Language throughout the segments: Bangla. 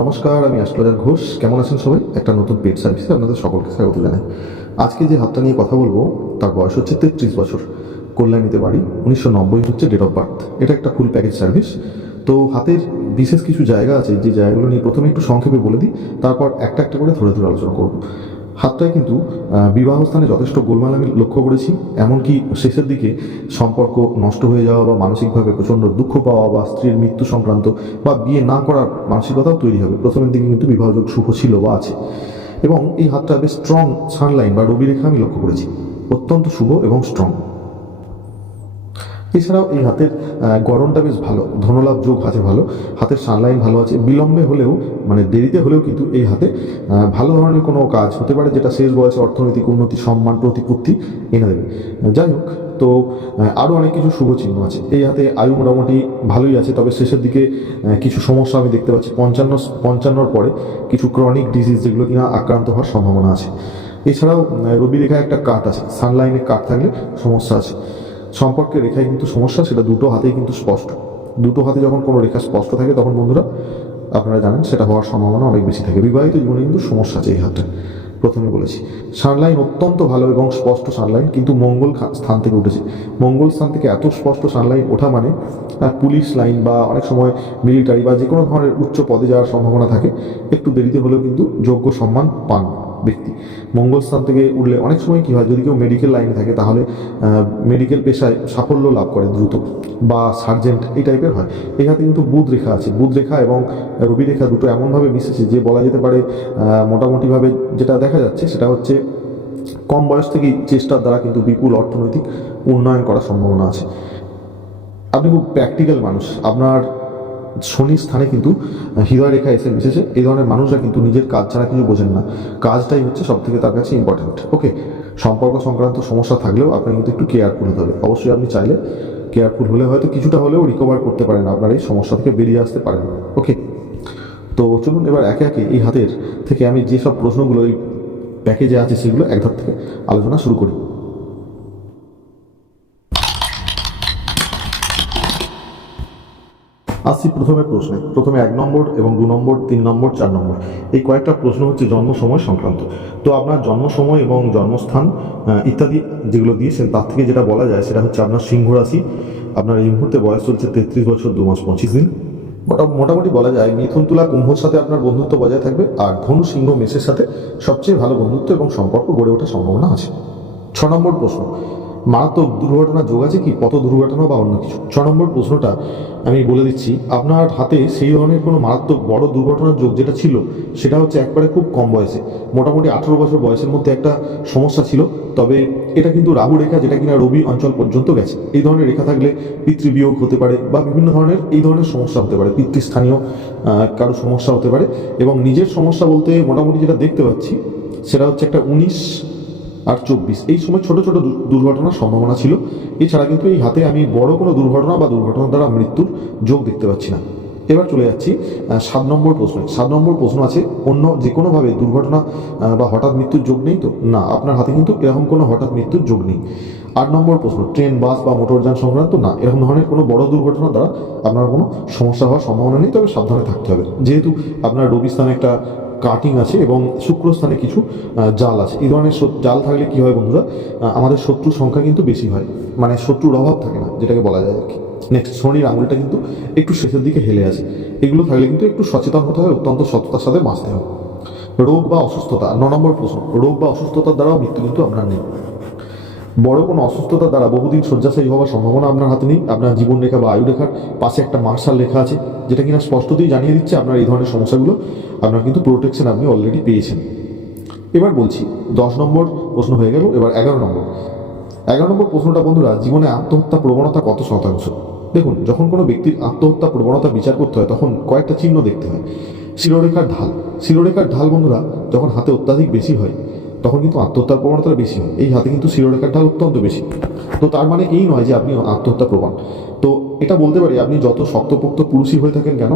নমস্কার, আমি অ্যাস্ট্রোলজার ঘোষ। কেমন আছেন সবাই? একটা নতুন পেড সার্ভিসে আপনাদের সকলকে স্বাগত জানাই। আজকে যে হাতটা নিয়ে কথা বলব, তার বয়স হচ্ছে তেত্রিশ বছর। কল্যাণীতে বাড়ি, উনিশশো নব্বই হচ্ছে ডেট অফ বার্থ এটা একটা ফুল প্যাকেজ সার্ভিস তো হাতের বিশেষ কিছু জায়গা আছে, যে জায়গাগুলো নিয়ে প্রথমে একটু সংক্ষেপে বলে দিই, তারপর একটা একটা করে ধরে ধরে আলোচনা করব। হাতটায় কিন্তু বিবাহস্থানে বিবাহ স্থানে যথেষ্ট গোলমাল আমি লক্ষ্য করেছি। এমনকি শেষের দিকে সম্পর্ক নষ্ট হয়ে যাওয়া বা মানসিকভাবে প্রচণ্ড দুঃখ পাওয়া বা স্ত্রীর মৃত্যু সংক্রান্ত বা বিয়ে না করার মানসিকতাও তৈরি হবে। প্রথমের দিকে কিন্তু বিবাহযোগ শুভ ছিল বা আছে। এবং এই হাতটা বেশ স্ট্রং সানলাইন বা রবিরেখা আমি লক্ষ্য করেছি। অত্যন্ত শুভ এবং স্ট্রং এছাড়াও এই হাতের গরমটা বেশ ভালো, ধনলাভ যোগ আছে ভালো, হাতের সানলাইন ভালো আছে, বিলম্বে হলেও মানে দেরিতে হলেও কিন্তু এই হাতে ভালো ধরনের কোনো কাজ হতে পারে যেটা শেষ বয়সে অর্থনৈতিক উন্নতি, সম্মান, প্রতিপত্তি এনে দেবে। যাই হোক, তো আরও অনেক কিছু শুভ চিহ্ন আছে। এই হাতে আয়ু মোটামুটি ভালোই আছে, তবে শেষের দিকে কিছু সমস্যা আমি দেখতে পাচ্ছি। পঞ্চান্ন, পঞ্চান্নর পরে কিছু ক্রনিক ডিজিজ যেগুলো কিনা আক্রান্ত হওয়ার সম্ভাবনা আছে। এছাড়াও রবি রেখায় একটা কাট আছে সানলাইনে কাট থাকলে সমস্যা আছে। সম্পর্কের রেখায় কিন্তু সমস্যা, সেটা দুটো হাতেই কিন্তু স্পষ্ট। দুটো হাতে যখন কোনো রেখা স্পষ্ট থাকে, তখন বন্ধুরা, আপনারা জানেন, সেটা হওয়ার সম্ভাবনা অনেক বেশি থাকে। বিবাহিত জীবনে কিন্তু সমস্যা আছে এই হাতটা প্রথমে বলেছি। সানলাইন অত্যন্ত ভালো এবং স্পষ্ট সানলাইন, কিন্তু মঙ্গল স্থান থেকে উঠেছে। মঙ্গল স্থান থেকে এত স্পষ্ট সানলাইন ওঠা মানে পুলিশ লাইন বা অনেক সময় মিলিটারি বা যে কোনো ধরনের উচ্চ পদে যাওয়ার সম্ভাবনা থাকে, একটু দেরিতে হলেও কিন্তু যোগ্য সম্মান পান। ব্যক্তি। মঙ্গল স্থান থেকে উঠলে অনেক সময় কী হয়, যদি কেউ মেডিকেল লাইনে থাকে, তাহলে মেডিকেল পেশায় সাফল্য লাভ করে দ্রুত বা সার্জেন্ট এই টাইপের হয়। হাতে কিন্তু বুধ রেখা আছে। বুধ রেখা এবং রবি রেখা দুটো এমনভাবে মিশেছে যে বলা যেতে পারে মোটামুটিভাবে যেটা দেখা যাচ্ছে সেটা হচ্ছে কম বয়স থেকেই চেষ্টার দ্বারা কিন্তু বিপুল অর্থনৈতিক উন্নয়ন করার সম্ভাবনা আছে। আপনি খুব প্র্যাকটিক্যাল মানুষ। আপনার শনির স্থানে কিন্তু হৃদয় রেখা এসে মিশেছে। এই ধরনের মানুষরা কিন্তু নিজের কাজ ছাড়া কিছু বোঝেন না। কাজটাই হচ্ছে সব থেকে তার কাছে ইম্পর্টেন্ট ওকে সম্পর্ক সংক্রান্ত সমস্যা থাকলেও আপনার কিন্তু একটু কেয়ারফুল হতে হবে। অবশ্যই আপনি চাইলে কেয়ারফুল হলে হয়তো কিছুটা হলেও রিকভার করতে পারেন। আপনার এই সমস্যা থেকে বেরিয়ে আসতে পারেন। ওকে তো চলুন এবার একে একে এই হাতের থেকে আমি যেসব প্রশ্নগুলো এই প্যাকেজে আছে সেগুলো এক ধার থেকে আলোচনা শুরু করি। আসছি প্রথমে প্রশ্নে। প্রথমে এক নম্বর এবং দু নম্বর, তিন নম্বর, চার নম্বর। এই কয়েকটা প্রশ্ন হচ্ছে জন্ম সময় সংক্রান্ত। তো আপনার জন্ম সময় এবং জন্মস্থান ইত্যাদি যেগুলো দিয়েছেন, তার থেকে যেটা বলা যায় সেটা হচ্ছে আপনার সিংহ রাশি। আপনার এই মুহূর্তে বয়স চলছে তেত্রিশ বছর, দু মাস পঁচিশ দিন। মোটা- মোটামুটি বলা যায় মিথুন, তুলা কুম্ভর সাথে আপনার বন্ধুত্ব বজায় থাকবে আর ধনু, সিংহ, মেষের সাথে সবচেয়ে ভালো বন্ধুত্ব এবং সম্পর্ক গড়ে ওঠার সম্ভাবনা আছে। ছ নম্বর প্রশ্ন। মারাত্মক দুর্ঘটনা যোগ আছে কি? পথ দুর্ঘটনা বা অন্য কিছু? ছ নম্বর প্রশ্নটা আমি বলে দিচ্ছি, আপনার হাতে সেই ধরনের কোনো মারাত্মক বড় দুর্ঘটনার যোগ যেটা ছিল, সেটা হচ্ছে একবারে খুব কম বয়সে। মোটামুটি আঠেরো বছর বয়সের মধ্যে একটা সমস্যা ছিল, তবে এটা কিন্তু রাহু রেখা যেটা কিনা রবি অঞ্চল পর্যন্ত গেছে। এই ধরনের রেখা থাকলে পিতৃবিয়োগ হতে পারে বা বিভিন্ন ধরনের এই ধরনের সমস্যা হতে পারে, পিতৃস্থানীয় কারও সমস্যা হতে পারে। এবং নিজের সমস্যা বলতে মোটামুটি যেটা দেখতে পাচ্ছি, সেটা হচ্ছে একটা উনিশ আর চব্বিশ। এই সময় ছোট ছোট দুর্ঘটনার সম্ভাবনা ছিল। এছাড়া কিন্তু এই হাতে আমি বড় কোনো দুর্ঘটনা বা দুর্ঘটনার দ্বারা মৃত্যুর যোগ দেখতে পাচ্ছি না। এবার চলে যাচ্ছি সাত নম্বর প্রশ্ন। সাত নম্বর প্রশ্ন আছে, অন্য যে কোনোভাবে দুর্ঘটনা বা হঠাৎ মৃত্যুর যোগ নেই তো? না, আপনার হাতে কিন্তু এরকম কোনো হঠাৎ মৃত্যুর যোগ নেই। আট নম্বর প্রশ্ন, ট্রেন, বাস বা মোটরযান সংক্রান্ত? না, এরকম ধরনের কোনো বড় দুর্ঘটনা দ্বারা আপনার কোনো সমস্যা হওয়ার সম্ভাবনা নেই, তবে সাবধানে থাকতে হবে। যেহেতু আপনার রবি স্থানে একটা কাটিং আছে এবং শুক্রস্থানে কিছু জাল আছে। এই ধরনের জাল থাকলে কি হয় বন্ধুরা আমাদের শত্রুর সংখ্যা কিন্তু বেশি হয়। মানে শত্রুর অভাব থাকে না, যেটাকে বলা যায় আর কি। নেক্সট শনির আঙুলটা কিন্তু একটু শেষের দিকে হেলে আছে। এগুলো থাকলে কিন্তু একটু সচেতন হতে হয়, অত্যন্ত সততার সাথে বাঁচতে হবে রোগ বা অসুস্থতা, ন নম্বর প্রশ্ন, রোগ বা অসুস্থতার দ্বারাও মৃত্যু কিন্তু আপনার নেই। বড় কোনো অসুস্থতার দ্বারা বহুদিন শয্যাশায়ী হওয়ার সম্ভাবনা আপনার হাতে নেই। আপনার জীবন রেখা বা আয়ু রেখার পাশে একটা মার্শাল লেখা আছে, যেটা কিনা স্পষ্টতই জানিয়ে দিচ্ছে আপনার এই ধরনের সমস্যাগুলো। আপনার কিন্তু প্রোটেকশন আপনি অলরেডি পেয়েছেন। এবার বলছি, দশ নম্বর প্রশ্ন হয়ে গেল, এবার এগারো নম্বর। এগারো নম্বর প্রশ্নটা বন্ধুরা, জীবনে আত্মহত্যা প্রবণতা কত শতাংশ? দেখুন, যখন কোনো ব্যক্তির আত্মহত্যা প্রবণতা বিচার করতে হয়, তখন কয়েকটা চিহ্ন দেখতে হয়। শিরোরেখার ঢাল। শিরোরেখার ঢাল বন্ধুরা, যখন হাতে অত্যাধিক বেশি হয় তখন কিন্তু আত্মহত্যার প্রবণতাটা বেশি হয়। এই হাতে কিন্তু শিরোরেখার ঢাল অত্যন্ত বেশি। তো তার মানে এই নয় যে আপনি আত্মহত্যা প্রবণ তো এটা বলতে পারি, আপনি যত শক্তপোক্ত পুরুষই হয়ে থাকেন কেন,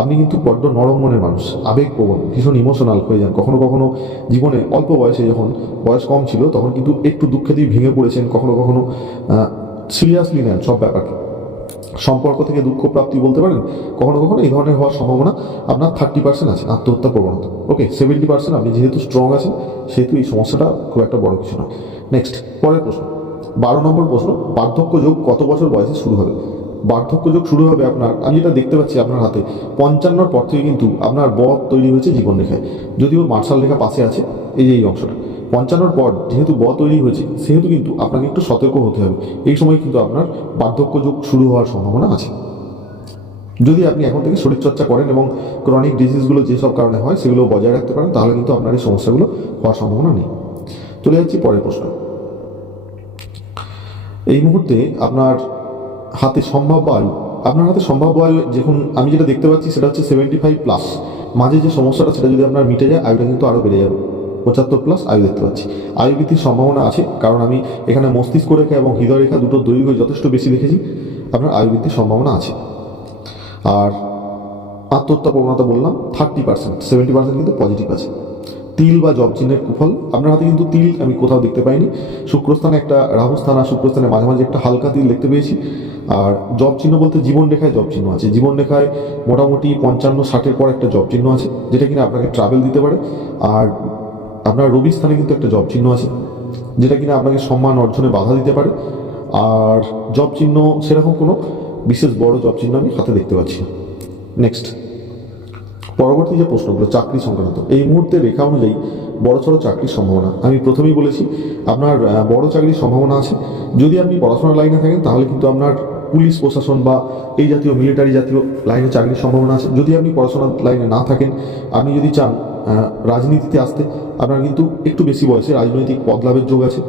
আপনি কিন্তু বড্ড নরম মনের মানুষ আবেগপ্রবণ ভীষণ ইমোশনাল হয়ে যান। কখনো কখনো জীবনে অল্প বয়সে যখন বয়স কম ছিল, তখন কিন্তু একটু দুঃখে দিয়ে ভেঙে পড়েছেন, কখনো কখনো সিরিয়াসলি নেন সব ব্যাপারকে। সম্পর্ক থেকে দুঃখ প্রাপ্তি বলতে পারেন, কখনো কখনো এই ধরনের হওয়ার সম্ভাবনা আপনার থার্টি পার্সেন্ট আছে, আত্মহত্যা প্রবণতা ওকে সেভেন্টি পার্সেন্ট আপনি যেহেতু স্ট্রং আছেন, সেহেতু এই সমস্যাটা খুব একটা বড় কিছু নয়। নেক্সট পরের প্রশ্ন। বারো নম্বর প্রশ্ন, বার্ধক্য যোগ কত বছর বয়সে শুরু হবে? বার্ধক্য যোগ শুরু হবে আপনার, আমি যেটা দেখতে পাচ্ছি আপনার হাতে, পঞ্চান্নর পর থেকে কিন্তু আপনার বধ তৈরি হয়েছে জীবন রেখায়। যদিও মার্শাল রেখা পাশে আছে, এই যে এই অংশটা। পঞ্চান্নর পর যেহেতু ব তৈরি হয়েছে, সেহেতু কিন্তু আপনাকে একটু সতর্ক হতে হবে। এই সময় কিন্তু আপনার বার্ধক্য যোগ শুরু হওয়ার সম্ভাবনা আছে। যদি আপনি এখন থেকে শরীরচর্চা করেন এবং ক্রনিক ডিজিজগুলো যেসব কারণে হয়, সেগুলো বজায় রাখতে পারেন, তাহলে কিন্তু আপনার এই সমস্যাগুলো হওয়ার সম্ভাবনা নেই। চলে যাচ্ছি পরের প্রশ্ন। এই মুহূর্তে আপনার হাতে সম্ভাব্য আয়ু, আপনার হাতে সম্ভাব্য আয়ু যখন আমি যেটা দেখতে পাচ্ছি, সেটা হচ্ছে সেভেন্টি ফাইভ প্লাস মাঝে যে সমস্যাটা, সেটা যদি আপনার মিটে যায়, আয়ুটা কিন্তু আরও বেড়ে যাবে। পঁচাত্তর প্লাস আয়ু দেখতে পাচ্ছি আয়ু বৃদ্ধির সম্ভাবনা আছে, কারণ আমি এখানে মস্তিষ্ক রেখা এবং হৃদয় রেখা দুটো দৈর্ঘ্য যথেষ্ট বেশি দেখেছি। আপনার আয়ু বৃদ্ধির সম্ভাবনা আছে। আর আত্মহত্যা প্রবণতা বললাম থার্টি পার্সেন্ট সেভেন্টি পার্সেন্ট কিন্তু পজিটিভ আছে। তিল বা জব চিহ্নের কুফল, আপনার হাতে কিন্তু তিল আমি কোথাও দেখতে পাইনি। শুক্রস্থানে একটা রাহুস্থান আর শুক্রস্থানে মাঝে মাঝে একটা হালকা তিল দেখতে পেয়েছি। আর জব চিহ্ন বলতে জীবন রেখায় জব চিহ্ন আছে। জীবন রেখায় মোটামুটি পঞ্চান্ন, ষাটের পর একটা জব চিহ্ন আছে, যেটা কিনা আপনাকে ট্রাভেল দিতে পারে। আর আপনার রবি স্থানে কিন্তু একটা জব চিহ্ন আছে, যেটা কিনা আপনাকে সম্মান অর্জনে বাধা দিতে পারে। আর জব চিহ্ন সেরকম কোনো বিশেষ বড় জব চিহ্ন আমি হাতে দেখতে পাচ্ছি নেক্সট পরবর্তী যে প্রশ্নগুলো, চাকরি সংক্রান্ত, এই মুহূর্তে রেখা অনুযায়ী বড় সড়ো চাকরির সম্ভাবনা। আমি প্রথমেই বলেছি, আপনার বড় চাকরির সম্ভাবনা আছে। যদি আপনি পড়াশোনার লাইনে থাকেন, তাহলে কিন্তু আপনার পুলিশ প্রশাসন বা এই জাতীয় মিলিটারি জাতীয় লাইনে চাকরির সম্ভাবনা আছে। যদি আপনি পড়াশোনার লাইনে না থাকেন, আপনি যদি চান রাজনীতিতে আসতে আপনার কিন্তু একটু বেশি বয়সে রাজনৈতিক পদ লাভের যোগ আছে।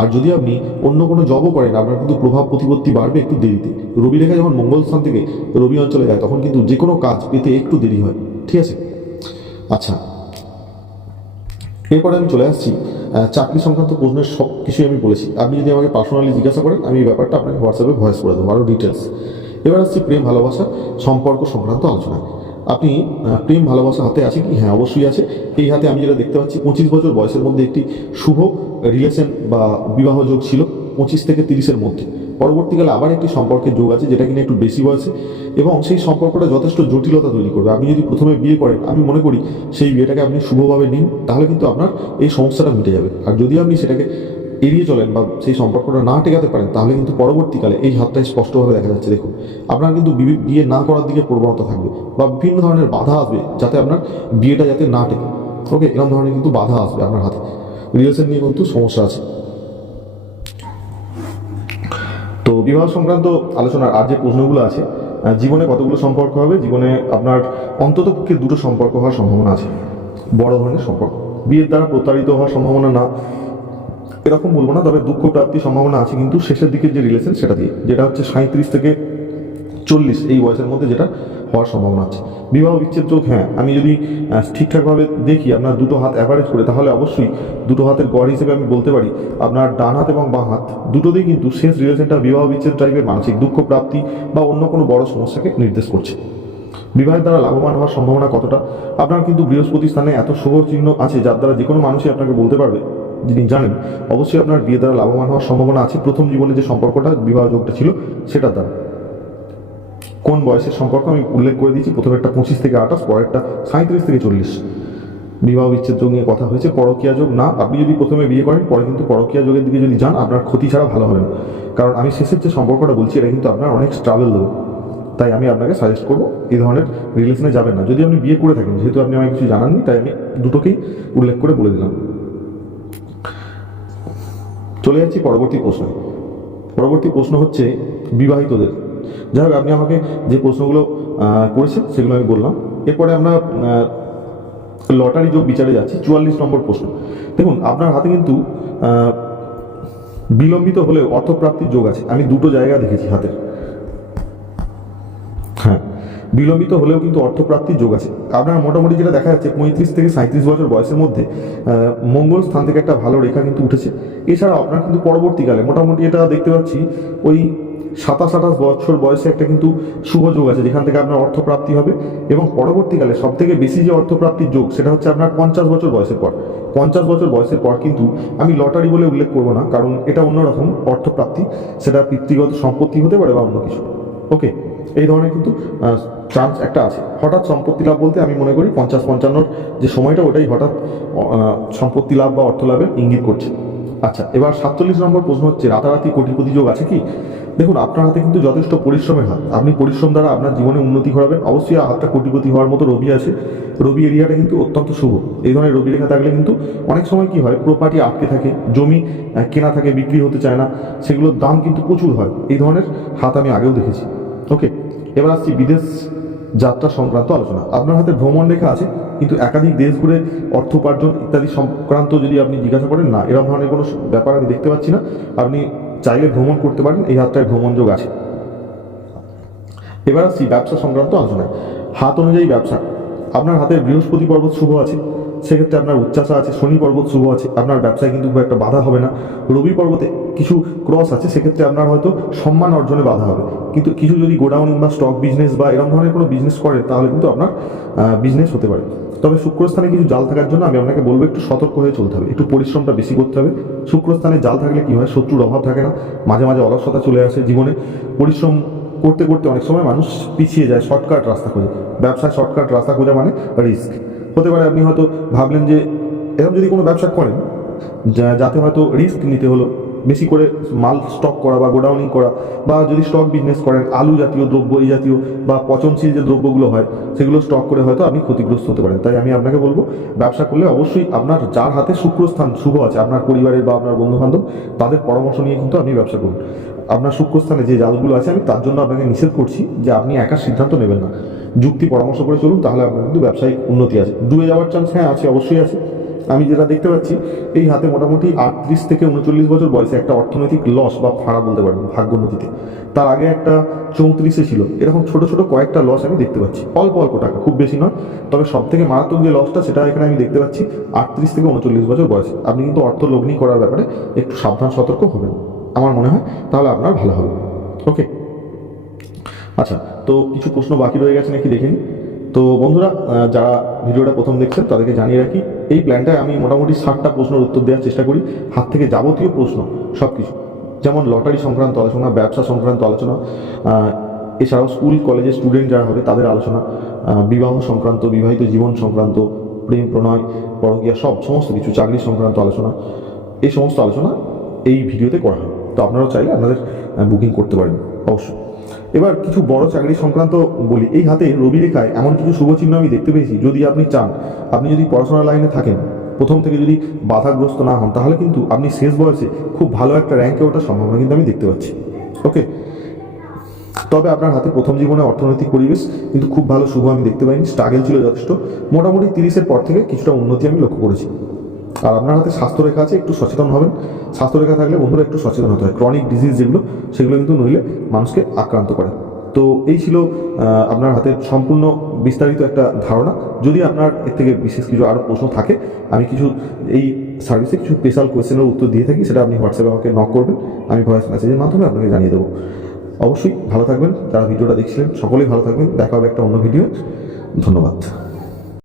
আর যদি আপনি অন্য কোনো জবও করেন, আপনার কিন্তু প্রভাব প্রতিপত্তি বাড়বে একটু দেরিতে। রবি রেখা যখন মঙ্গল স্থান থেকে রবি অঞ্চলে যায়, তখন কিন্তু যে কোনো কাজ পেতে একটু দেরি হয়। ঠিক আছে? আচ্ছা। এরপরে আমি চলে আসছি চাকরি সংক্রান্ত প্রশ্নের সব কিছুই আমি বলেছি। আপনি যদি আমাকে পার্সোনালি জিজ্ঞাসা করেন, আমি এই ব্যাপারটা আপনাকে হোয়াটসঅ্যাপে ভয়েস করে দেবো আরও ডিটেলস এবার আসছি প্রেম, ভালোবাসা, সম্পর্ক সংক্রান্ত আলোচনা আপনি প্রেম ভালোবাসা হাতে আছে কি? হ্যাঁ অবশ্যই আছে। এই হাতে আমি যেটা দেখতে পাচ্ছি, পঁচিশ বছর বয়সের মধ্যে একটি শুভ রিলেশন বা বিবাহ যোগ ছিল, পঁচিশ থেকে তিরিশের মধ্যে। পরবর্তীকালে আবার একটি সম্পর্কের যোগ আছে, যেটা কিনা একটু বেশি বয়সে, এবং সেই সম্পর্কটা যথেষ্ট জটিলতা তৈরি করবে। আপনি যদি প্রথমে বিয়ে করেন, আমি মনে করি সেই বিয়েটাকে আপনি শুভভাবে নিন, তাহলে কিন্তু আপনার এই সমস্যাটা মিটে যাবে। আর যদি আপনি সেটাকে এড়িয়ে চলেন বা সেই সম্পর্কটা না টেকাতে পারেন, তাহলে কিন্তু পরবর্তীকালে এই হাতটাই স্পষ্টভাবে দেখা যাচ্ছে। দেখুন, আপনার কিন্তু বিয়ে না করার দিকে প্রবণতা থাকবে বা বিভিন্ন ধরনের বাধা আসবে যাতে আপনার বিয়েটা যাতে না টেকে। ওকে এরকম ধরনের কিন্তু বাধা আসবে আপনার হাতে। রিলেশন নিয়ে কিন্তু সমস্যা আছে। তো বিবাহ সংক্রান্ত আলোচনার আর যে প্রশ্নগুলো আছে জীবনে কতগুলো সম্পর্ক হবে? জীবনে আপনার অন্তত পক্ষে দুটো সম্পর্ক হওয়ার সম্ভাবনা আছে। বড় ধরনের সম্পর্ক। বিয়ের দ্বারা প্রতারিত হওয়ার সম্ভাবনা না। এরকম বলব না, তবে দুঃখ প্রাপ্তির সম্ভাবনা আছে, কিন্তু শেষের দিকে যে রিলেশন সেটা দিয়ে, যেটা হচ্ছে সাঁত্রিশ থেকে চল্লিশ এই বয়সের মধ্যে যেটা হওয়ার সম্ভাবনা আছে। বিবাহ বিচ্ছেদ যোগ হ্যাঁ আমি যদি ঠিকঠাকভাবে দেখি আপনার দুটো হাত অ্যাভারেজ করে, তাহলে অবশ্যই দুটো হাতের গড় হিসেবে আমি বলতে পারি, আপনার ডান হাত এবং বাঁ হাত দুটোতেই কিন্তু শেষ রিলেশনটা বিবাহ বিচ্ছেদ টাইপের মানসিক দুঃখ প্রাপ্তি বা অন্য কোনো বড় সমস্যাকে নির্দেশ করছে। বিবাহের দ্বারা লাভবান হওয়ার সম্ভাবনা কতটা? আপনার কিন্তু বৃহস্পতি স্থানে এত শুভ চিহ্ন আছে, যার দ্বারা যে কোনো মানুষই আপনাকে বলতে পারবে যিনি জানেন, অবশ্যই আপনার বিয়ে দ্বারা লাভবান হওয়ার সম্ভাবনা আছে। প্রথম জীবনে যে সম্পর্কটা, বিবাহ যোগটা ছিল সেটার দ্বারা। কোন বয়সের সম্পর্ক আমি উল্লেখ করে দিয়েছি? প্রথমে একটা পঁচিশ থেকে আঠাশ পরেরটা সাঁত্রিশ থেকে চল্লিশ। বিবাহ বিচ্ছেদ যোগ নিয়ে কথা হয়েছে, পরকীয়া যোগ না। আপনি যদি প্রথমে বিয়ে করেন, পরে কিন্তু পরকীয়া যোগের দিকে যদি যান, আপনার ক্ষতি ছাড়া ভালো হবে কারণ আমি শেষের যে সম্পর্কটা বলছি, এটা কিন্তু আপনার অনেক ট্রাভেল দেবে তাই আমি আপনাকে সাজেস্ট করব, এই ধরনের রিলেশনে যাবেন না। যদি আপনি বিয়ে করে থাকেন, যেহেতু আপনি আমাকে কিছু জানাননি, তাই আমি দুটোকেই উল্লেখ করে বলে দিলাম। চলে যাচ্ছি পরবর্তী প্রশ্ন। পরবর্তী প্রশ্ন হচ্ছে বিবাহিতদের। যাই হোক আপনি আমাকে যে প্রশ্নগুলো করেছেন সেগুলো আমি বললাম। এরপরে আমরা লটারি যোগ বিচারে যাচ্ছি। চুয়াল্লিশ নম্বর প্রশ্ন। দেখুন, আপনার হাতে কিন্তু বিলম্বিত হলেও অর্থপ্রাপ্তির যোগ আছে। আমি দুটো জায়গা দেখেছি হাতের বিলম্বিত হলেও কিন্তু অর্থপ্রাপ্তির যোগ আছে। আপনার মোটামুটি যেটা দেখা যাচ্ছে, পঁয়ত্রিশ থেকে সাঁত্রিশ বছর বয়সের মধ্যে মঙ্গল স্থান থেকে একটা ভালো রেখা কিন্তু উঠেছে। এছাড়া আপনার কিন্তু পরবর্তীকালে মোটামুটি এটা দেখতে পাচ্ছি, ওই সাতাশ আঠাশ বছর বয়সে একটা কিন্তু শুভ যোগ আছে, যেখান থেকে আপনার অর্থপ্রাপ্তি হবে। এবং পরবর্তীকালে সব থেকে বেশি যে অর্থপ্রাপ্তির যোগ, সেটা হচ্ছে আপনার পঞ্চাশ বছর বয়সের পর। পঞ্চাশ বছর বয়সের পর কিন্তু আমি লটারি বলে উল্লেখ করব না, কারণ এটা অন্যরকম অর্থপ্রাপ্তি, সেটা পিতৃগত সম্পত্তি হতে পারে বা অন্য কিছু। ওকে? এই ধরনের কিন্তু চান্স একটা আছে। হঠাৎ সম্পত্তি লাভ বলতে আমি মনে করি পঞ্চাশ পঞ্চান্নর যে সময়টা, ওটাই হঠাৎ সম্পত্তি লাভ বা অর্থ লাভের ইঙ্গিত করছে। আচ্ছা এবার সাতচল্লিশ নম্বর প্রশ্ন হচ্ছে, রাতারাতি কোটিপতি যোগ আছে কি? দেখুন, আপনার হাতে কিন্তু যথেষ্ট পরিশ্রমের হাত। আপনি পরিশ্রম দ্বারা আপনার জীবনে উন্নতি ঘটাবেন। অবশ্যই হাতটা কোটিপতি হওয়ার মতো রবি আছে। রবি এরিয়াটা কিন্তু অত্যন্ত শুভ। এই ধরনের রবি রেখা থাকলে কিন্তু অনেক সময় কি হয় প্রপার্টি আটকে থাকে, জমি কেনা থাকে, বিক্রি হতে চায় না, সেগুলোর দাম কিন্তু প্রচুর হয়। এই ধরনের হাত আমি আগেও দেখেছি। ওকে, এবার আসছি বিদেশ যাত্রা সংক্রান্ত আলোচনা। আপনার হাতে ভ্রমণ রেখা আছে, কিন্তু একাধিক দেশ ঘুরে অর্থ উপার্জন ইত্যাদি সংক্রান্ত যদি আপনি জিজ্ঞাসা করেন, না এরকম ধরনের কোনো ব্যাপার আমি দেখতে পাচ্ছি না। আপনি চাইলে ভ্রমণ করতে পারেন, এই হাতটায় ভ্রমণ যোগ আছে। এবার আসছি ব্যবসা সংক্রান্ত আলোচনায়। হাত অনুযায়ী ব্যবসা। আপনার হাতের বৃহস্পতি পর্বত শুভ আছে। সেক্ষেত্রে আপনার উচ্চাসা আছে, শনি পর্বত শুভ আছে, আপনার ব্যবসায় কিন্তু খুব একটা বাধা হবে না। রবি পর্বতে কিছু ক্রস আছে, সেক্ষেত্রে আপনার হয়তো সম্মান অর্জনে বাধা হবে। কিন্তু কিছু যদি গোডাউন বা স্টক বিজনেস বা এরকম ধরনের কোনো বিজনেস করেন তাহলে কিন্তু আপনার বিজনেস হতে পারে। তবে শুক্রস্থানে কিছু জাল থাকার জন্য আমি আপনাকে বলব, একটু সতর্ক হয়ে চলতে হবে। একটু পরিশ্রমটা বেশি করতে হবে। শুক্রস্থানে জাল থাকলে কি হয়? শত্রুর অভাব থাকে না। মাঝে মাঝে অলসতা চলে আসে জীবনে। পরিশ্রম করতে করতে অনেক সময় মানুষ পিছিয়ে যায় শর্টকাট রাস্তা খোঁজে। ব্যবসায় শর্টকাট রাস্তা খোঁজা মানে রিস্ক হতে পারে আপনি হয়তো ভাবলেন যে এরকম যদি কোনো ব্যবসা করেন, যা- যাতে হয়তো রিস্ক নিতে হলো, বেশি করে মাল স্টক করা বা গোডাউনিং করা, বা যদি স্টক বিজনেস করেন, আলু জাতীয় দ্রব্য এই জাতীয় বা পচনশীল যে দ্রব্যগুলো হয়, সেগুলো স্টক করে হয়তো আপনি ক্ষতিগ্রস্ত হতে পারেন। তাই আমি আপনাকে বলব, ব্যবসা করলে অবশ্যই আপনার যার হাতে শুক্রস্থান শুভ আছে, আপনার পরিবারের বা আপনার বন্ধু বান্ধব তাদের পরামর্শ নিয়ে কিন্তু আপনি ব্যবসা করুন। আপনার শুক্রস্থানে যে জালগুলো আছে, আমি তার জন্য আপনাকে নিষেধ করছি যে আপনি একা সিদ্ধান্ত নেবেন না। যুক্তি পরামর্শ করে চলুন, তাহলে আপনার কিন্তু ব্যবসায়িক উন্নতি আছে। ডুবে যাওয়ার চান্স হ্যাঁ আছে, অবশ্যই আছে। আমি যেটা দেখতে পাচ্ছি, এই হাতে মোটামুটি আটত্রিশ থেকে উনচল্লিশ বছর বয়সে একটা অর্থনৈতিক লস বা ফাড়া বলতে পারেন ভাগ্যোন্নতিতে। তার আগে একটা চৌত্রিশে ছিল, এরকম ছোট ছোট কয়েকটা লস আমি দেখতে পাচ্ছি। অল্প অল্প টাকা, খুব বেশি নয়। তবে সব থেকে মারাত্মক যে লসটা সেটা এখানে আমি দেখতে পাচ্ছি আটত্রিশ থেকে উনচল্লিশ বছর বয়সে। আপনি কিন্তু অর্থ লগ্নি করার ব্যাপারে একটু সাবধান, সতর্ক হবেন। আমার মনে হয়, তাহলে আপনার ভালো হবে। ওকে আচ্ছা তো কিছু প্রশ্ন বাকি রয়ে গেছে নাকি দেখে নিই? তো বন্ধুরা যারা ভিডিওটা প্রথম দেখছেন, তাদেরকে জানিয়ে রাখি, এই প্ল্যানটায় আমি মোটামুটি ষাটটা প্রশ্নের উত্তর দেওয়ার চেষ্টা করি। হাত থেকে যাবতীয় প্রশ্ন সব কিছু যেমন লটারি সংক্রান্ত আলোচনা, ব্যবসা সংক্রান্ত আলোচনা এছাড়াও স্কুল, কলেজের স্টুডেন্ট যারা হবে, তাদের আলোচনা বিবাহ সংক্রান্ত, বিবাহিত জীবন সংক্রান্ত, প্রেম, প্রণয়, পরকীয়া, সব, সমস্ত কিছু, চাকরি সংক্রান্ত আলোচনা, এই সমস্ত আলোচনা এই ভিডিওতে করা হয়। তো আপনারাও চাইলে আপনাদের বুকিং করতে পারেন, অবশ্যই। এবার কিছু বড় চাকরি সংক্রান্ত বলি। এই হাতে রবি রেখায় এমন কিছু শুভ চিহ্ন আমি দেখতে পেয়েছি, যদি আপনি চান, আপনি যদি পড়াশোনার লাইনে থাকেন, প্রথম থেকে যদি বাধাগ্রস্ত না হন, তাহলে কিন্তু আপনি শেষ বয়সে খুব ভালো একটা র্যাঙ্কে ওঠার সম্ভাবনা কিন্তু আমি দেখতে পাচ্ছি। ওকে? তবে আপনার হাতে প্রথম জীবনে অর্থনৈতিক পরিবেশ, কিন্তু খুব ভালো শুভ আমি দেখতে পাইনি স্ট্রাগল ছিল যথেষ্ট। মোটামুটি তিরিশের পর থেকে কিছুটা উন্নতি আমি লক্ষ্য করেছি। আর আপনার হাতে স্বাস্থ্য রেখা আছে, একটু সচেতন হবেন। স্বাস্থ্য রেখা থাকলে বন্ধুরা একটু সচেতন হতে হয়। ক্রনিক ডিজিজ যেগুলো, সেগুলো কিন্তু নইলে মানুষকে আক্রান্ত করে। তো এই ছিল আপনার হাতে সম্পূর্ণ বিস্তারিত একটা ধারণা। যদি আপনার এর থেকে বিশেষ কিছু আরও প্রশ্ন থাকে, আমি কিছু এই সার্ভিসে কিছু স্পেশাল কোয়েশ্চেনের উত্তর দিয়ে থাকি, সেটা আপনি হোয়াটসঅ্যাপে আমাকে নক করবেন। আমি ভয়েস মেসেজের মাধ্যমে আপনাকে জানিয়ে দেবো। অবশ্যই ভালো থাকবেন। যারা ভিডিওটা দেখছিলেন, সকলেই ভালো থাকবেন। দেখা হবে একটা অন্য ভিডিও ধন্যবাদ।